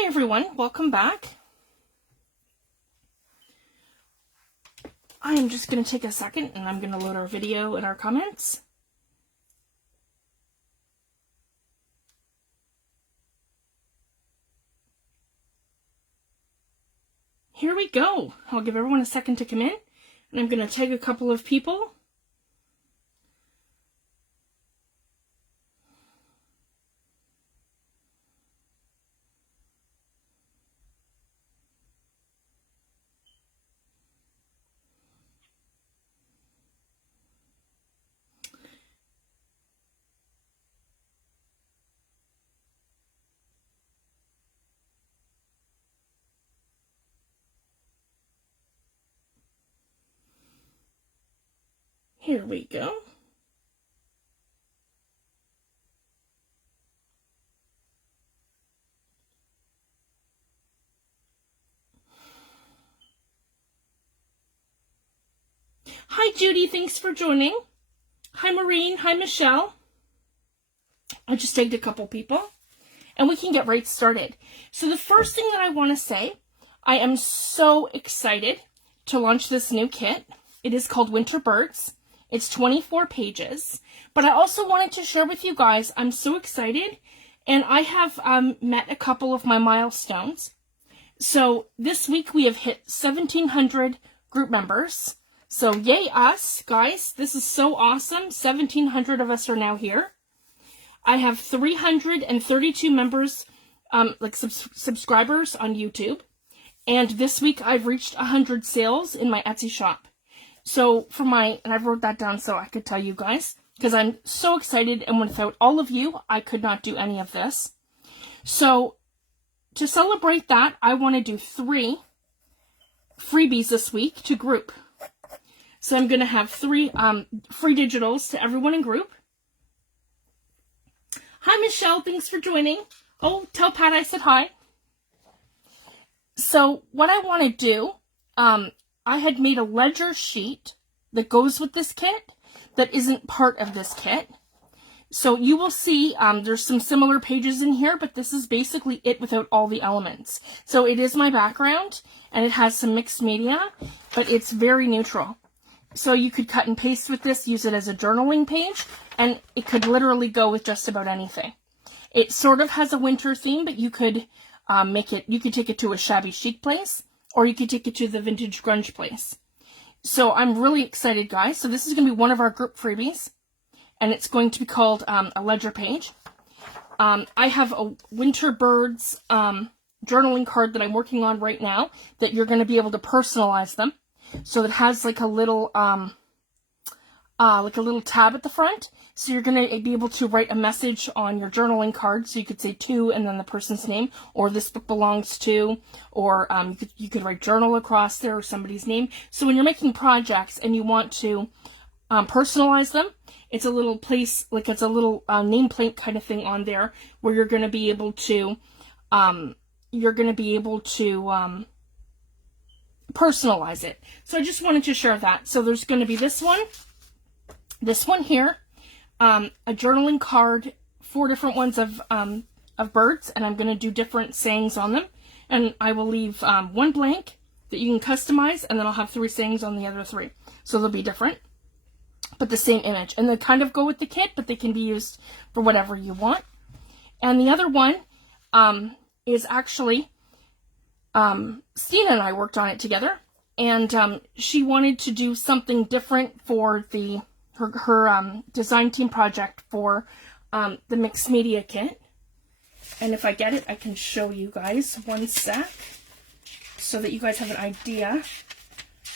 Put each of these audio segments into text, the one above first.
Hi everyone, welcome back. I am just going to take a second and I'm going to load our video and our comments. Here we go. I'll give everyone a second to come in and I'm going to tag a couple of people. Here we go. Hi Judy, thanks for joining. Hi Maureen, hi Michelle. I just tagged a couple people and we can get right started. So the first thing that I want to say, I am so excited to launch this new kit. It is called Winter Birds. It's 24 pages, but I also wanted to share with you guys, I'm so excited, and I have met a couple of my milestones. So this week we have hit 1,700 group members. So yay us, guys. This is so awesome. 1,700 of us are now here. I have 332 members, subscribers on YouTube. And this week I've reached 100 sales in my Etsy shop. So and I wrote that down so I could tell you guys, because I'm so excited, and without all of you, I could not do any of this. So to celebrate that, I want to do 3 freebies this week to group. So I'm going to have 3 free digitals to everyone in group. Hi Michelle, thanks for joining. Oh, tell Pat I said hi. So what I want to do, I had made a ledger sheet that goes with this kit that isn't part of this kit. So you will see there's some similar pages in here, but this is basically it without all the elements. So it is my background and it has some mixed media, but it's very neutral. So you could cut and paste with this, use it as a journaling page, and it could literally go with just about anything. It sort of has a winter theme, but you could you could take it to a shabby chic place, or you could take it to the vintage grunge place. So I'm really excited, guys. So this is going to be one of our group freebies, and it's going to be called a ledger page. I have a Winter Birds journaling card that I'm working on right now that you're going to be able to personalize them. So it has like a little tab at the front. So you're going to be able to write a message on your journaling card. So you could say to and then the person's name, or this book belongs to, or you could write journal across there or somebody's name. So when you're making projects and you want to personalize them, it's a little place, like it's a little nameplate kind of thing on there where you're going to be able to personalize it. So I just wanted to share that. So there's going to be this one here, a journaling card, 4 different ones of birds, and I'm going to do different sayings on them. And I will leave 1 blank that you can customize, and then I'll have 3 sayings on the other 3. So they'll be different, but the same image. And they kind of go with the kit, but they can be used for whatever you want. And the other one is actually, Stina and I worked on it together, and she wanted to do something different for her design team project for the mixed media kit. And if I get it, I can show you guys 1 sec so that you guys have an idea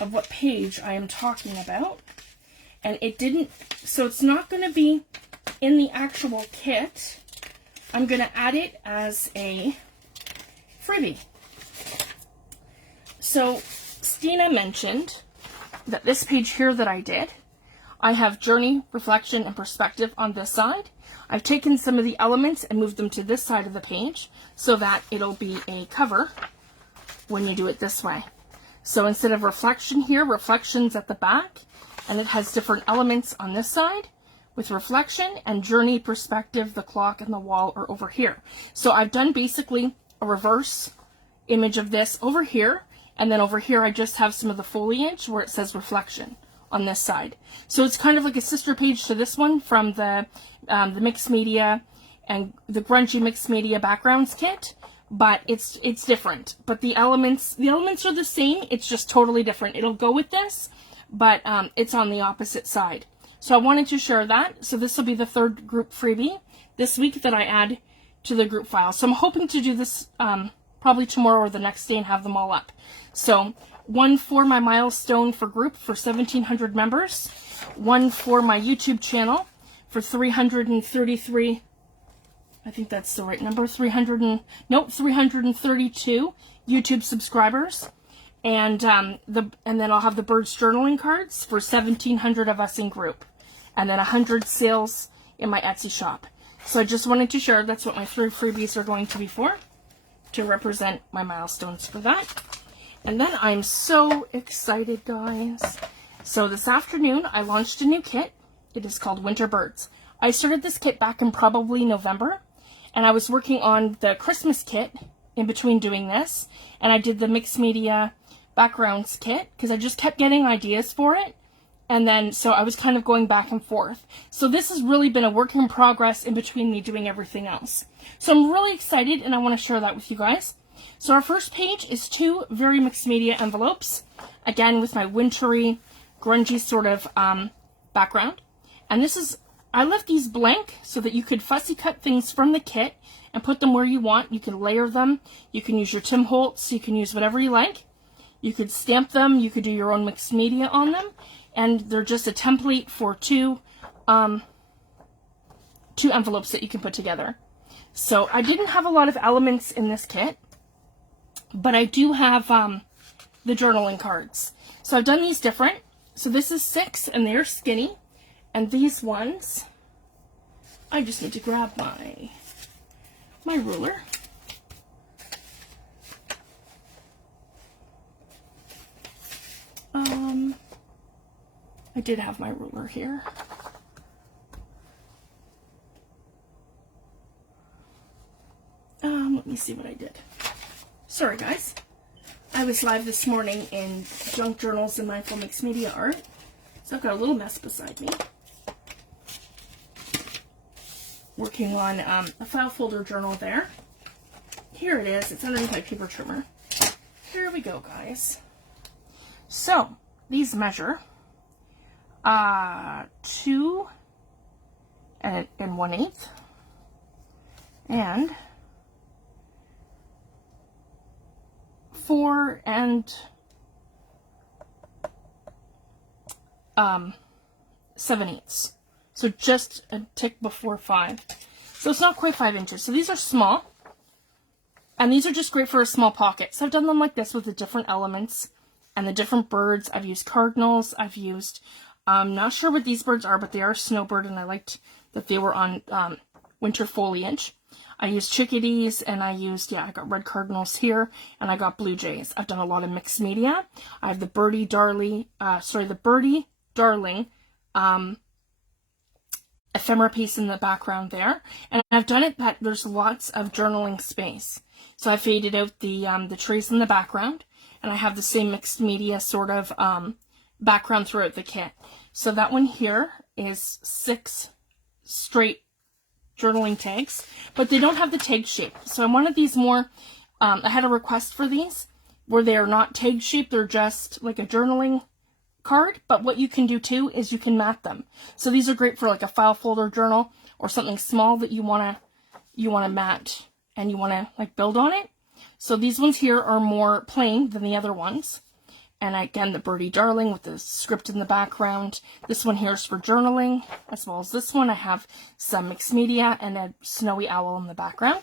of what page I am talking about. And it didn't, so it's not going to be in the actual kit. I'm going to add it as a freebie. So Stina mentioned that this page here that I did, I have journey, reflection, and perspective on this side. I've taken some of the elements and moved them to this side of the page so that it'll be a cover when you do it this way. So instead of reflection here, reflection's at the back, and it has different elements on this side with reflection, and journey, perspective, the clock, and the wall are over here. So I've done basically a reverse image of this over here, and then over here I just have some of the foliage where it says reflection on this side. So it's kind of like a sister page to this one from the mixed media and the grungy mixed media backgrounds kit, but it's different. But the elements are the same, it's just totally different. It'll go with this, but it's on the opposite side. So I wanted to share that. So this will be the third group freebie this week that I add to the group file. So I'm hoping to do this probably tomorrow or the next day and have them all up. So one for my milestone for group for 1,700 members, one for my YouTube channel for 333, I think that's the right number, 332 YouTube subscribers, and then I'll have the birds journaling cards for 1,700 of us in group, and then 100 sales in my Etsy shop. So I just wanted to share that's what my 3 freebies are going to be for, to represent my milestones for that. And then I'm so excited, guys. So this afternoon I launched a new kit. It is called Winter Birds. I started this kit back in probably November, and I was working on the Christmas kit in between doing this, and I did the mixed media backgrounds kit because I just kept getting ideas for it. And then, so I was kind of going back and forth. So this has really been a work in progress in between me doing everything else. So I'm really excited, and I want to share that with you guys. So our first page is 2 very mixed media envelopes, again with my wintry, grungy sort of background. And this is, I left these blank so that you could fussy cut things from the kit and put them where you want. You can layer them, you can use your Tim Holtz, you can use whatever you like. You could stamp them, you could do your own mixed media on them. And they're just a template for 2 envelopes that you can put together. So I didn't have a lot of elements in this kit, but I do have the journaling cards. So I've done these different. So this is 6, and they're skinny. And these ones, I just need to grab my ruler. I did have my ruler here. Let me see what I did. Sorry, guys. I was live this morning in Junk Journals and Mindful Mixed Media Art, so I've got a little mess beside me. Working on a file folder journal there. Here it is. It's underneath my paper trimmer. Here we go, guys. So, these measure 2 1/8 and 4 7/8. So just a tick before 5. So it's not quite 5 inches. So these are small, and these are just great for a small pocket. So I've done them like this with the different elements and the different birds. I've used cardinals. I've used, I'm not sure what these birds are, but they are snowbird, and I liked that they were on winter foliage. I used chickadees, and I used, I got red cardinals here, and I got blue jays. I've done a lot of mixed media. I have the Birdie Darling ephemera piece in the background there, and I've done it that there's lots of journaling space. So I faded out the trees in the background, and I have the same mixed media sort of background throughout the kit. So that one here is 6 straight journaling tags, but they don't have the tag shape. So I wanted these more, I had a request for these where they're not tag shaped, they're just like a journaling card, but what you can do too is you can mat them. So these are great for like a file folder journal or something small that you want to mat and you want to like build on it. So these ones here are more plain than the other ones. And again, the Birdie Darling with the script in the background. This one here is for journaling, as well as this one. I have some mixed media and a snowy owl in the background.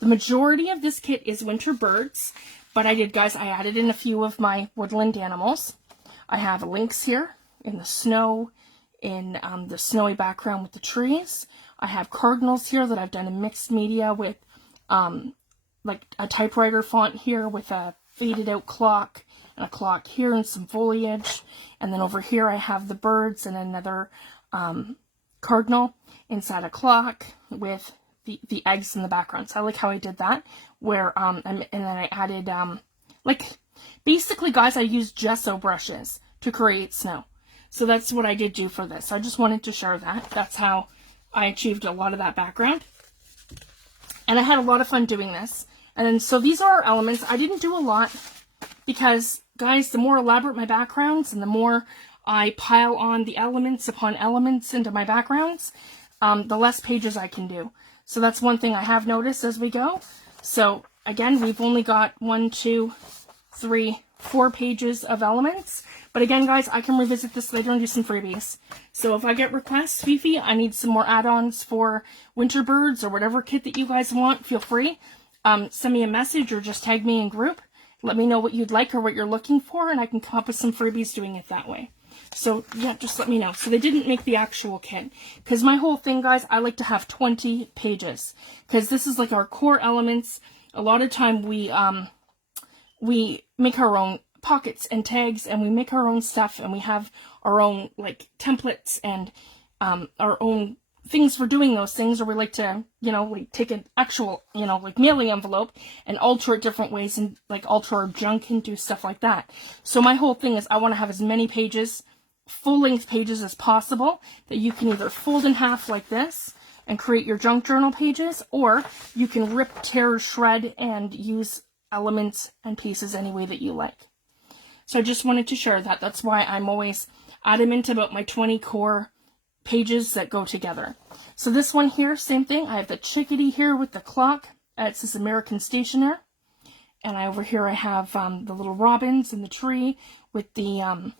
The majority of this kit is winter birds, but I added in a few of my woodland animals. I have lynx here in the snow, in the snowy background with the trees. I have cardinals here that I've done in mixed media with like a typewriter font here with a faded out clock, and a clock here and some foliage. And then over here I have the birds and another cardinal inside a clock with the eggs in the background. So I like how I did that, where, and then I added, like, basically, guys, I used gesso brushes to create snow. So that's what I did do for this. So I just wanted to share that. That's how I achieved a lot of that background. And I had a lot of fun doing this. And then, so these are our elements. I didn't do a lot because, guys, the more elaborate my backgrounds and the more I pile on the elements upon elements into my backgrounds, the less pages I can do. So that's one thing I have noticed as we go. So again, we've only got 1, 2, 3, 4 pages of elements. But again, guys, I can revisit this later and do some freebies. So if I get requests, Fifi, I need some more add-ons for winter birds or whatever kit that you guys want, feel free. Send me a message or just tag me in group. Let me know what you'd like or what you're looking for, and I can come up with some freebies doing it that way. So yeah, just let me know. So they didn't make the actual kit, because my whole thing, guys, I like to have 20 pages, because this is like our core elements. A lot of time we make our own pockets and tags, and we make our own stuff, and we have our own like templates and our own things for doing those things, or we like to, you know, like take an actual, you know, like mailing envelope and alter it different ways and like alter our junk and do stuff like that. So my whole thing is I want to have as many pages, full-length pages as possible, that you can either fold in half like this and create your junk journal pages, or you can rip, tear, shred, and use elements and pieces any way that you like. So I just wanted to share that. That's why I'm always adamant about my 20 core pages that go together. So this one here, same thing. I have the chickadee here with the clock. It's this American stationer. And over here I have the little robins in the tree with the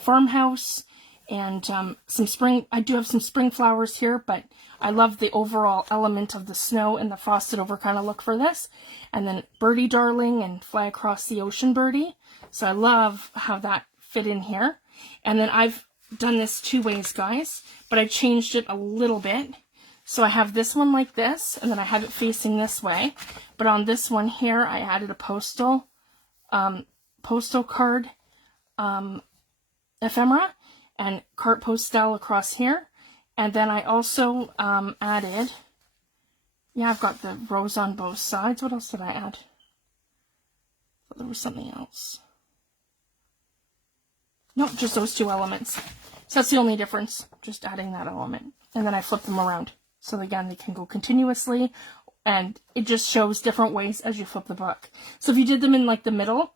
farmhouse and some spring. I do have some spring flowers here, but I love the overall element of the snow and the frosted over kind of look for this. And then birdie darling and fly across the ocean birdie. So I love how that fit in here. And then I've done this 2 ways, guys, but I changed it a little bit. So I have this one like this, and then I have it facing this way. But on this one here, I added a postal card ephemera and carte postale across here. And then I also added, yeah, I've got the rose on both sides. What else did I add? Thought there was something else. Nope, just those 2 elements. So that's the only difference, just adding that element. And then I flip them around. So again, they can go continuously, and it just shows different ways as you flip the book. So if you did them in like the middle,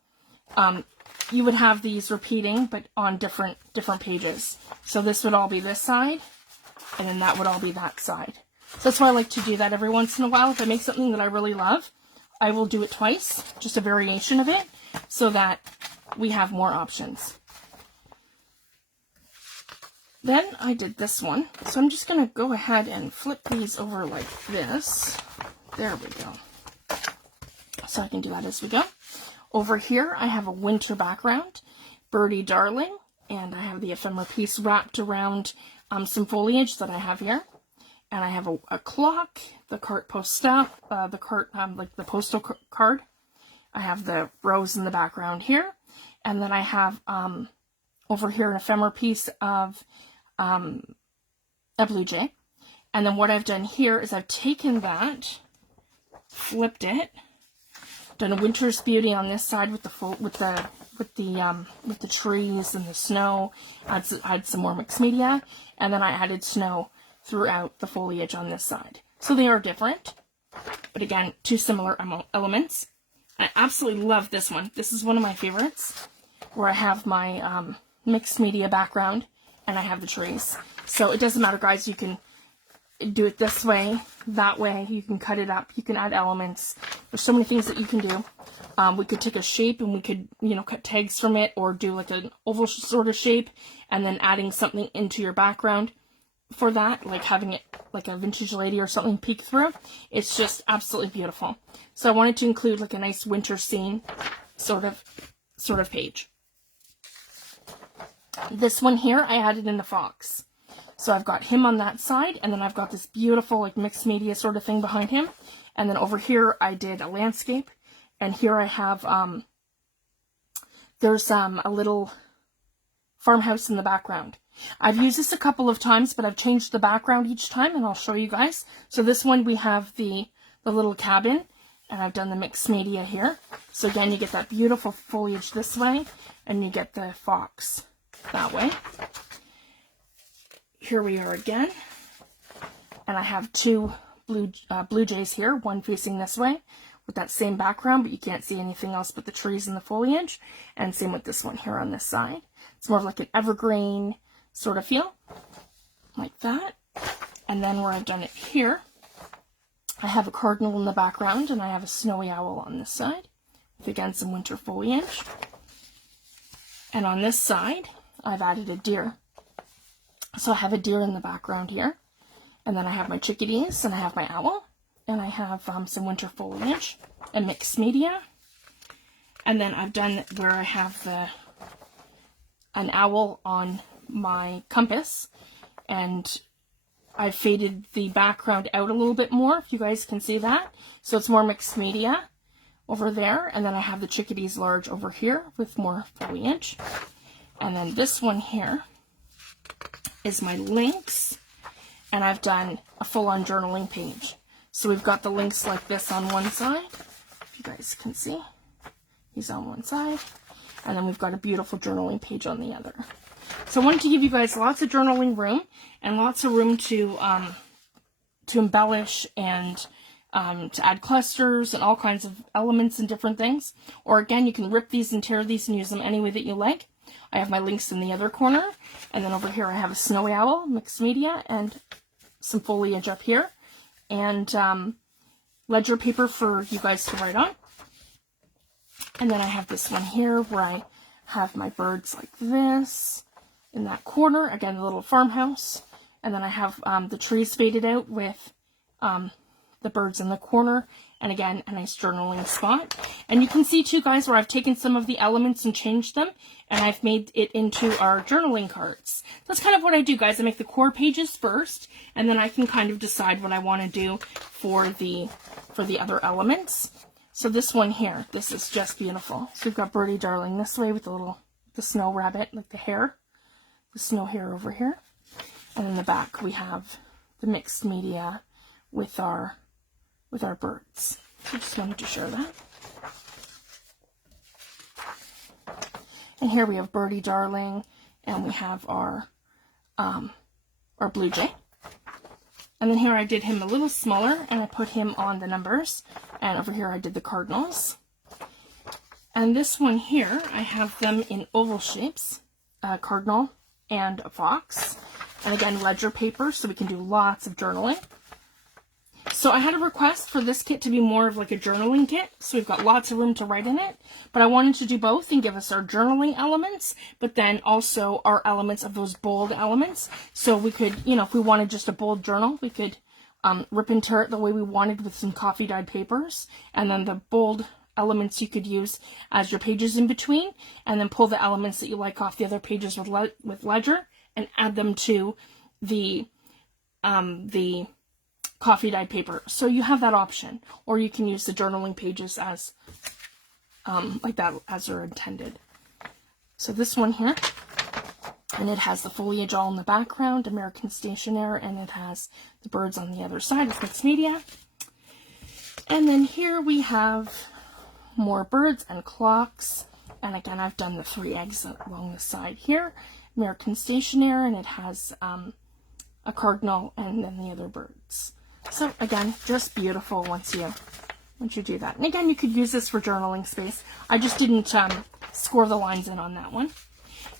you would have these repeating, but on different pages. So this would all be this side, and then that would all be that side. So that's why I like to do that every once in a while. If I make something that I really love, I will do it twice, just a variation of it, so that we have more options. Then I did this one. So I'm just going to go ahead and flip these over like this. There we go. So I can do that as we go. Over here, I have a winter background, birdie darling, and I have the ephemera piece wrapped around some foliage that I have here. And I have a clock, the carte postale, like the postal card. I have the rose in the background here. And then I have over here an ephemera piece of a blue jay. And then what I've done here is I've taken that, flipped it, done a winter's beauty on this side with the trees and the snow. Add some more mixed media, and then I added snow throughout the foliage on this side. So they are different, but again, 2 similar elements. I absolutely love this one. This is one of my favorites, where I have my mixed media background and I have the trees. So it doesn't matter, guys. You can do it this way, that way. You can cut it up. You can add elements. There's so many things that you can do. We could take a shape and we could, you know, cut tags from it, or do like an oval sort of shape and then adding something into your background for that, like having it like a vintage lady or something peek through. It's just absolutely beautiful. So I wanted to include like a nice winter scene sort of page. This one here, I added in the fox. So I've got him on that side, and then I've got this beautiful like mixed media sort of thing behind him. And then over here, I did a landscape. And here I have, there's a little farmhouse in the background. I've used this a couple of times, but I've changed the background each time, and I'll show you guys. So this one, we have the little cabin, and I've done the mixed media here. So again, you get that beautiful foliage this way, and you get the fox that way. Here we are again, and I have two blue jays here, one facing this way with that same background, but you can't see anything else but the trees and the foliage, and same with this one here on this side. It's more of like an evergreen sort of feel, like that. And then where I've done it here, I have a cardinal in the background, and I have a snowy owl on this side, with again some winter foliage. And on this side, I've added a deer. So I have a deer in the background here, and then I have my chickadees, and I have my owl, and I have some winter foliage and mixed media. And then I've done where I have an owl on my compass, and I've faded the background out a little bit more, if you guys can see that. So it's more mixed media over there. And then I have the chickadees large over here with more foliage. And then this one here is my links. And I've done a full-on journaling page. So we've got the links like this on one side, if you guys can see. He's on one side. And then we've got a beautiful journaling page on the other. So I wanted to give you guys lots of journaling room and lots of room to embellish and to add clusters and all kinds of elements and different things. Or again, you can rip these and tear these and use them any way that you like. I have my links in the other corner, and then over here I have a snowy owl, mixed media, and some foliage up here, and ledger paper for you guys to write on. And then I have this one here where I have my birds like this in that corner. Again, the little farmhouse. And then I have the trees faded out with the birds in the corner. And again, a nice journaling spot. And you can see too, guys, where I've taken some of the elements and changed them. And I've made it into our journaling cards. That's kind of what I do, guys. I make the core pages first. And then I can kind of decide what I want to do for the other elements. So this one here, this is just beautiful. So we've got Birdie Darling this way with the snow rabbit, like the hair, the snow hair over here. And in the back we have the mixed media with our birds. So I just wanted to show that. And here we have Birdie Darling, and we have our blue jay. And then here I did him a little smaller, and I put him on the numbers. And over here I did the cardinals. And this one here, I have them in oval shapes, a cardinal and a fox. And again, ledger paper, so we can do lots of journaling. So I had a request for this kit to be more of like a journaling kit. So we've got lots of room to write in it. But I wanted to do both and give us our journaling elements, but then also our elements of those bold elements. So we could, you know, if we wanted just a bold journal, we could rip and tear it the way we wanted with some coffee dyed papers. And then the bold elements you could use as your pages in between. And then pull the elements that you like off the other pages with ledger and add them to the coffee dyed paper. So you have that option, or you can use the journaling pages as like that, as they're intended. So this one here, and it has the foliage all in the background, American stationery, and it has the birds on the other side with mixed media. And then here we have more birds and clocks, and again I've done the 3 eggs along the side here, American stationery, and it has a cardinal and then the other birds. So again, just beautiful once you do that. And again, you could use this for journaling space. I just didn't score the lines in on that one.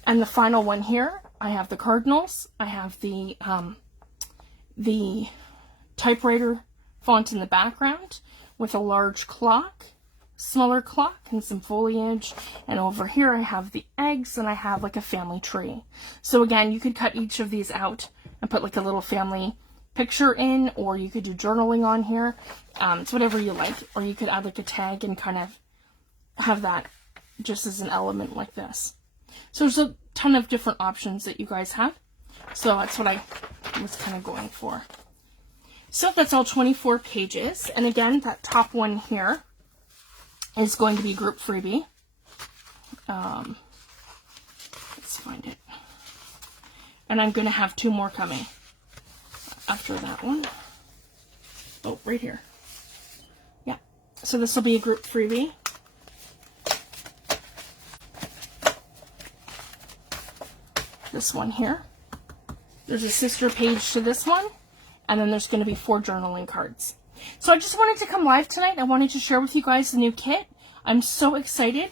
And the final one here, I have the cardinals. I have the typewriter font in the background with a large clock, smaller clock, and some foliage. And over here I have the eggs, and I have like a family tree. So again, you could cut each of these out and put like a little family picture in, or you could do journaling on here. It's whatever you like, or you could add like a tag and kind of have that just as an element like this. So there's a ton of different options that you guys have. So that's what I was kind of going for. So that's all 24 pages. And again, that top one here is going to be group freebie. Let's find it. And I'm going to have 2 more coming after that one. Oh, right here. Yeah. So this will be a group freebie. This one here. There's a sister page to this one. And then there's going to be 4 journaling cards. So I just wanted to come live tonight. I wanted to share with you guys the new kit. I'm so excited.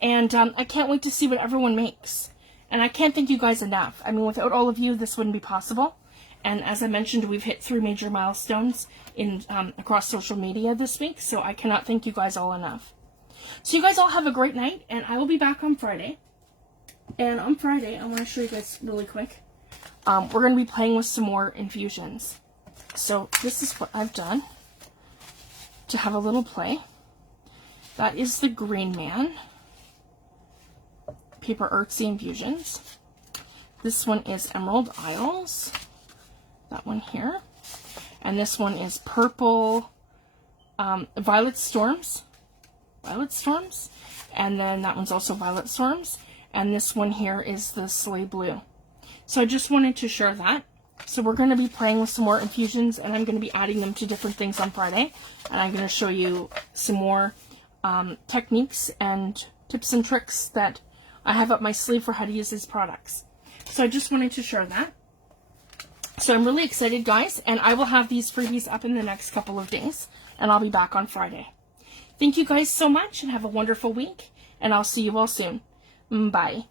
And I can't wait to see what everyone makes. And I can't thank you guys enough. I mean, without all of you, this wouldn't be possible. And as I mentioned, we've hit 3 major milestones in across social media this week. So I cannot thank you guys all enough. So you guys all have a great night. And I will be back on Friday. And on Friday, I want to show you guys really quick. We're going to be playing with some more infusions. So this is what I've done to have a little play. That is the Green Man. Paper Artsy Infusions. This one is Emerald Isles. That one here. And this one is Purple Violet Storms. Violet Storms. And then that one's also Violet Storms. And this one here is the Slay Blue. So I just wanted to share that. So we're going to be playing with some more infusions, and I'm going to be adding them to different things on Friday. And I'm going to show you some more techniques and tips and tricks that I have up my sleeve for how to use these products. So I just wanted to share that. So I'm really excited, guys, and I will have these freebies up in the next couple of days, and I'll be back on Friday. Thank you guys so much, and have a wonderful week, and I'll see you all soon. Bye.